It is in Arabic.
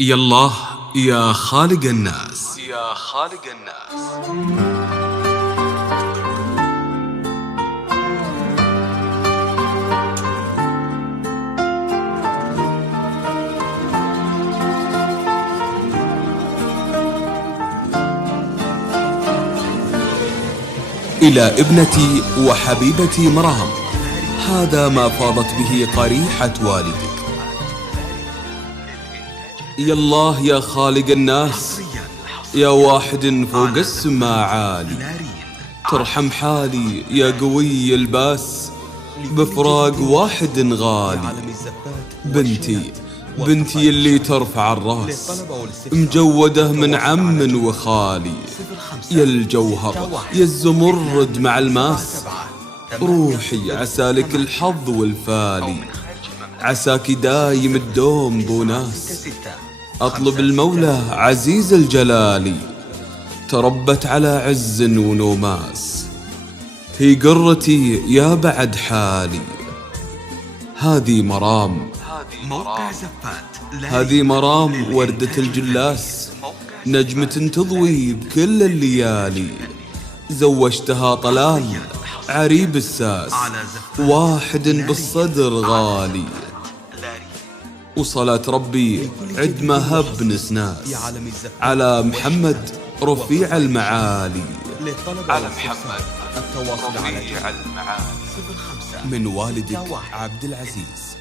يا الله يا خالق الناس، يا خالق الناس. إلى ابنتي وحبيبتي مرام، هذا ما فاضت به قريحة والدك. يا الله يا خالق الناس، يا واحد فوق السما عالي، ترحم حالي يا قوي الباس، بفراق واحد غالي. بنتي اللي ترفع الراس، مجودة من عم وخالي. يا الجوهر يا الزمرد مع الماس، روحي عسالك الحظ والفالي، عساك دايم الدوم بوناس. أطلب المولى عزيز الجلالي، تربت على عز ونوماس، هي قرتي يا بعد حالي. هذه مرام، هذه مرام وردة الجلاس، نجمة تضوي بكل الليالي. زوجتها طلال عريب الساس، واحد بالصدر غالي. وصلاة ربي عد ما هب نسناس، على محمد رفيع المعالي. على محمد رفيع المعالي. من والدك عبد العزيز.